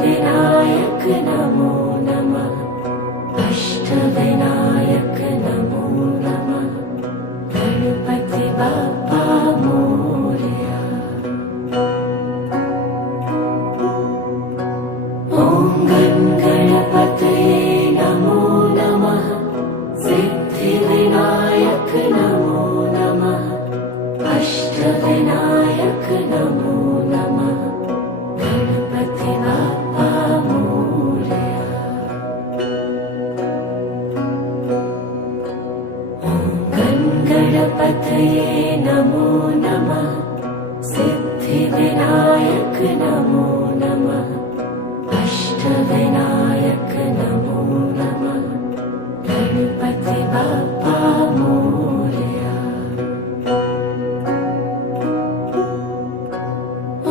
सिद्धिविनायक नमो नमः। अष्टविनायक नमो नमः। गणपति बाप्पा मोरया। ॐ गणपतये नमो नमः। सिद्धिविनायक नमो नमः। अष्टविनायक नमो नमः। गणपति बाप्पा मोरया। ॐ गणपतये नमो नमः। सिद्धिविनायक नमो नमः। अष्टविनायक नमो नमः। गणपति बाप्पा मोरया।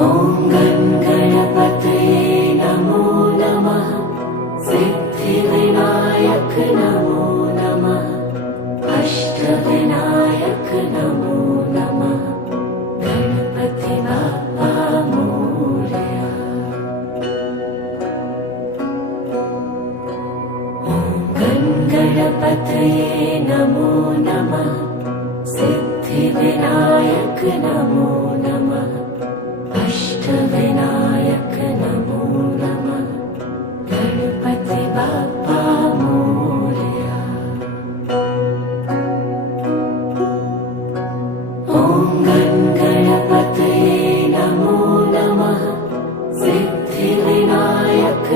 ॐ गणपतये नमो नमः। सिद्धिविनायक नमो नमः। अष्टविनायक नमो नमः। गणपति बाप्पा मोरया। ॐ गणपतये नमो नमः। सिद्धिविनायक नमो नमः। अष्टविनायक नमो नमः। गणपति बाप्पा मोरया। ॐ गणपतये नमो नमः। सिद्धिविनायक